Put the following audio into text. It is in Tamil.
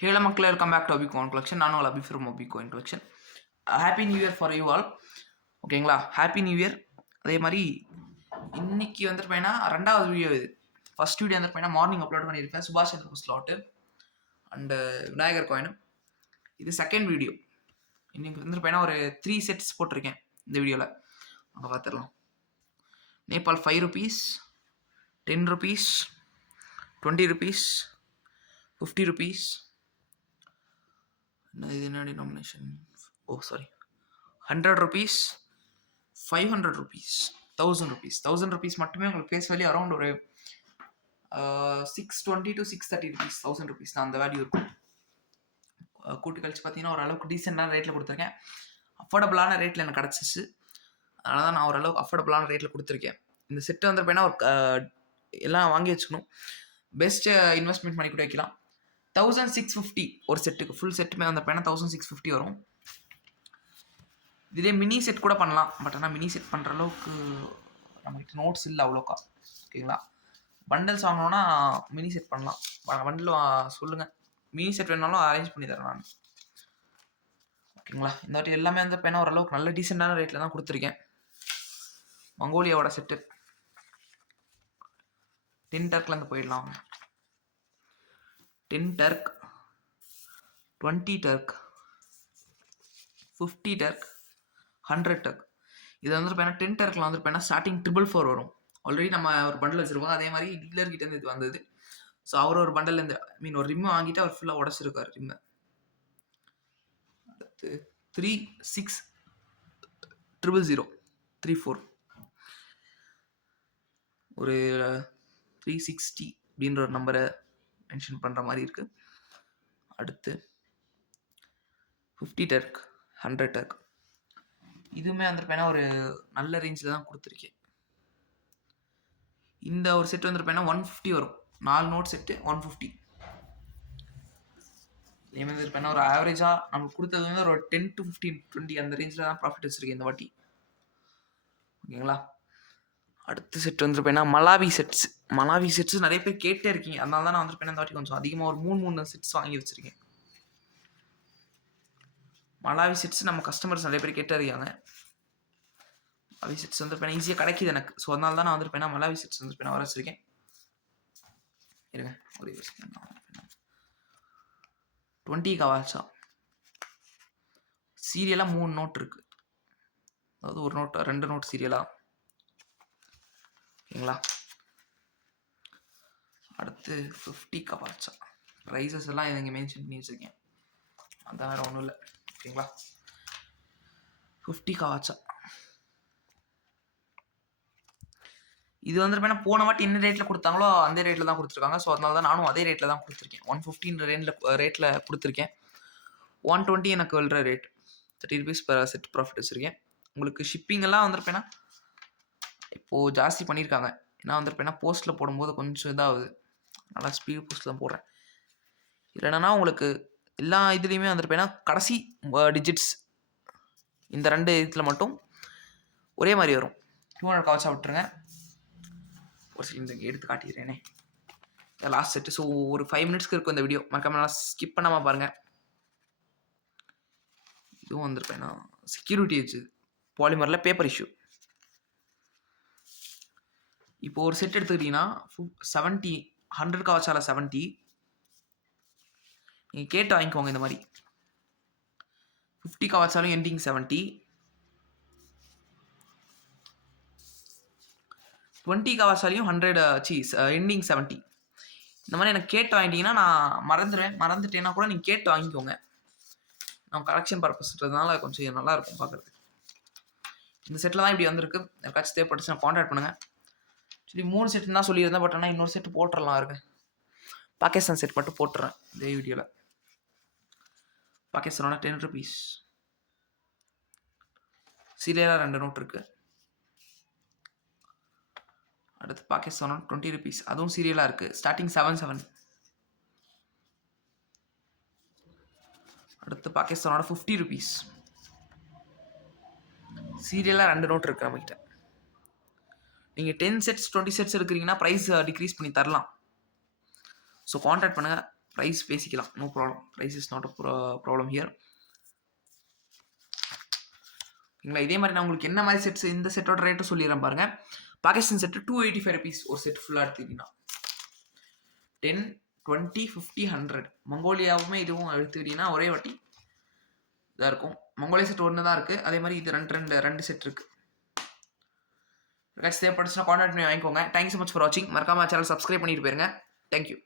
Hello மக்களே, welcome back to Abi coin collection. நான் உங்கள் Abi from Abi coin collection. Happy new year for you all. ஓகேங்களா? Happy new year. அதே மாதிரி இன்னைக்கு வந்துட்டு பார்த்தீங்கன்னா ரெண்டாவது வீடியோ இது. ஃபர்ஸ்ட் வீடியோ வந்துட்டு பார்த்தீங்கன்னா மார்னிங் அப்லோட் பண்ணியிருக்கேன், சுபாஷ் சந்திர போஸ் ஸ்லாட்டு அண்டு விநாயகர் காயினும். இது செகண்ட் வீடியோ. இன்னைக்கு வந்துட்டு பார்த்தீங்கன்னா ஒரு 3 செட்ஸ் போட்டிருக்கேன் இந்த வீடியோவில். அங்கே பார்த்துடலாம். Nepal 5 rupees, 10 rupees, 20 rupees, 50 rupees. இது என்ன டினாமினேஷன்? ஓ sorry, 100 rupees, 500 rupees, 1000 rupees. 1000 rupees மட்டுமே உங்களுக்கு ஃபேஸ் வேல்யூ அரௌண்ட் ஒரு 620 to 630 rupees. 1000 rupees தான் அந்த வேல்யூ இருக்கும். கூட்டு கழிச்சு பார்த்தீங்கன்னா ஓரளவுக்கு டீசெண்டான ரேட்டில் கொடுத்துருக்கேன். அஃபோர்டபுளான ரேட்டில் எனக்கு கிடச்சிச்சு. அதனால தான் நான் ஓரளவுக்கு அஃபோர்டபுளான ரேட்டில் கொடுத்துருக்கேன். இந்த செட்டு வந்து பார்த்தீங்கன்னா ஒரு எல்லாம் வாங்கி வச்சுக்கணும். பெஸ்ட்டு இன்வெஸ்ட்மெண்ட் பண்ணி கூட வைக்கலாம். 1650 ஒரு செட்டுக்கு, ஃபுல் செட்டுமே வந்து பார்த்தீங்கன்னா 1650 வரும். இதே மினி செட் கூட பண்ணலாம், பட் ஆனால் மினி செட் பண்ணுற அளவுக்கு நம்மகிட்ட நோட்ஸ் இல்லை அவ்வளோக்கா. ஓகேங்களா? பண்டல்ஸ் வாங்கினோன்னா மினி செட் பண்ணலாம். பண்டில் சொல்லுங்கள், மினி செட் வேணாலும் அரேஞ்ச் பண்ணி தரேன் நான். ஓகேங்களா? இந்த வாட்டி எல்லாமே வந்து பார்த்தீங்கன்னா ஓரளவுக்கு நல்ல டீசெண்டான ரேட்டில் தான் கொடுத்துருக்கேன். மங்கோலியாவோட செட்டு 10 டர்க்லேருந்து போயிடலாம். 10 டர்க், 20 டர்க், 50 டர்க், 100 டர்க். இது வந்து பார்த்தீங்கன்னா 10 டர்க்கில் வந்து பார்த்தீங்கன்னா ஸ்டார்டிங் 444 வரும். ஆல்ரெடி நம்ம ஒரு பண்டில் வச்சுருக்கோம். அதே மாதிரி டீலர்கிட்டேருந்து இது வந்தது. ஸோ அவர் ஒரு பண்டல்லேருந்து ஒரு ரிம்மு வாங்கிட்டு அவர் ஃபுல்லாக உடச்சிருக்காரு ரிம்மை. அடுத்து 360034 ஒரு 360 அப்படின்ற ஒரு நம்பரை மென்ஷன் பண்ணுற மாதிரி இருக்குது. அடுத்து 50 டர்க், 100 டர்க். இதுவுமே வந்துருப்பேன்னா ஒரு நல்ல ரேஞ்சில் தான் கொடுத்துருக்கேன். இந்த ஒரு செட் வந்துருப்பேன்னா 150 வரும். 4 நோட் செட்டு 150. இதே மாதிரி இருப்பேன்னா ஒரு ஆவரேஜாக நமக்கு கொடுத்தது வந்து ஒரு 10 to 15, 20 அந்த ரேஞ்சில் தான் ப்ராஃபிட் வச்சுருக்கேன் இந்த வாட்டி. ஓகேங்களா? அடுத்த செட் வந்துருப்பேன்னா மலாவி செட்ஸ். மலாவி செட்ஸ் நிறைய பேர் கேட்டே இருக்கீங்க, அதனால தான் நான் வந்துருப்பேன் இந்த வாட்டி கொஞ்சம் அதிகமாக ஒரு 3 செட்ஸ் வாங்கி வச்சுருக்கேன். மலாவி செட்ஸ் நம்ம கஸ்டமர்ஸ் நிறைய பேர் கேட்டே இருக்காங்க. மலாவி செட்ஸ் வந்துருப்பேன் ஈஸியாக கிடைக்கிது எனக்கு. ஸோ அதனால தான் நான் வந்துருப்பேன்னா மலாவி செட்ஸ் வந்துருப்பேன் வர வச்சுருக்கேன். இருங்க ஒரே 20 கவாச்சா சீரியலாக 3 நோட் இருக்குது. அதாவது ஒரு நோட் 2 நோட் சீரியலாக. ஓகேங்களா? அடுத்து 50 கவாச்சா. ப்ரைஸஸ் எல்லாம் இங்கே மென்ஷன் பண்ணி வச்சுருக்கேன், அதான் வேறு ஒன்றும் இல்லை. ஓகேங்களா? 50 கவாச்சா இது வந்துருப்பேன்னா போன வாட்டி என்ன ரேட்டில் கொடுத்தாங்களோ அந்த ரேட்டில் தான் கொடுத்துருக்காங்க. ஸோ அதனால தான் நானும் அதே ரேட்டில் தான் கொடுத்துருக்கேன். 115 ரேட்டில் கொடுத்துருக்கேன். 120 எனக்கு வெல்ற rate. 30 rupees per set profit வச்சுருக்கேன். உங்களுக்கு ஷிப்பிங் எல்லாம் வந்துருப்பேன்னா இப்போது ஜாஸ்தி பண்ணியிருக்காங்க. ஏன்னா வந்துருப்பேன்னா போஸ்ட்டில் போடும்போது கொஞ்சம் இதாகுது, நல்லா ஸ்பீட் போஸ்ட்டில் தான் போடுறேன். இது என்னென்னா உங்களுக்கு எல்லா இதுலேயுமே வந்துருப்பேன்னா கடைசி டிஜிட்ஸ் இந்த 2 இதில் மட்டும் ஒரே மாதிரி வரும். 200 கவச்சா விட்டுருங்க. ஒரு சில எடுத்து காட்டிக்கிறேனே லாஸ்ட் செட்டு. ஸோ ஒரு 5 minutesக்கு இருக்கும் இந்த வீடியோ, மறக்காம நல்லா ஸ்கிப் பண்ணாமல் பாருங்கள். இதுவும் வந்துருப்பேன்னா செக்யூரிட்டி வச்சு பாலிமரில் பேப்பர் இஷ்யூ. இப்போ ஒரு செட் எடுத்துக்கிட்டிங்கன்னா 70, 100 கவச்சால 70 நீங்கள் கேட்டு வாங்கிக்கோங்க. இந்த மாதிரி 50 கவச்சாலும் எண்டிங் 70, 20 கவாசாலையும் 100 எண்டிங் 70. இந்த மாதிரி எனக்கு கேட்டு வாங்கிட்டீங்கன்னா நான் மறந்துட்டேன்னா கூட நீங்கள் கேட்டு வாங்கிக்கோங்க. நம்ம கலெக்ஷன் பர்பஸ்ன்றதுனால கொஞ்சம் நல்லாயிருக்கும் பார்க்குறதுக்கு. இந்த செட்டில் தான் இப்படி வந்திருக்கு. யாருக்காச்சும் தேவைப்பட்டுச்சு நான் கான்டாக்ட் பண்ணுங்கள். சரி 3 செட்டுன்னு தான் சொல்லியிருந்தேன், பட் ஆனால் இன்னொரு செட்டு போட்டுடலாம் இருக்கு. பாகிஸ்தான் செட் மட்டும் போட்டுறேன் இதே வீடியோவில். பாகிஸ்தானோட 10 rupees சீரியலாக 2 நோட் இருக்குது. அடுத்து பாகிஸ்தானோட 20 rupees, அதுவும் சீரியலாக இருக்குது. ஸ்டார்டிங் 77. அடுத்து பாகிஸ்தானோட 50 rupees சீரியலாக 2 நோட் இருக்குது நம்மகிட்ட. நீங்கள் 10 sets 20 sets எடுக்கிறீங்கன்னா ப்ரைஸ் டிக்ரீஸ் பண்ணி தரலாம். ஸோ கான்டாக்ட் பண்ணுங்கள். ப்ரைஸ் பேசிக்கலாம், no problem. Price is not a problem here. ஓகேங்களா? இதே மாதிரி நான் உங்களுக்கு என்ன மாதிரி செட்ஸ் இந்த செட்டோட ரேட்டு சொல்லிடுறேன் பாருங்கள். பாகிஸ்தான் செட்டு 285 ருபீஸ் ஒரு செட் ஃபுல்லாக எடுத்துக்கிட்டிங்கன்னா 10, 20, 50, 100. மங்கோலியாவுமே இதுவும் எடுத்துக்கிட்டிங்கன்னா ஒரே வாட்டி இதாக இருக்கும். மங்கோலியா செட் ஒன்று தான் இருக்குது. அதே மாதிரி இது ரெண்டு செட் இருக்குது. தேவைப்படுச்சுன்னா கான்டாக்ட் பண்ணி வாங்கிக்கோங்க. தேங்க்யூ ஸோ மச் ஃபார் வாட்சிங். மறக்காம சேனல் சப்ஸ்கிரைப் பண்ணிட்டு போயிருங்க. தேங்க்யூ.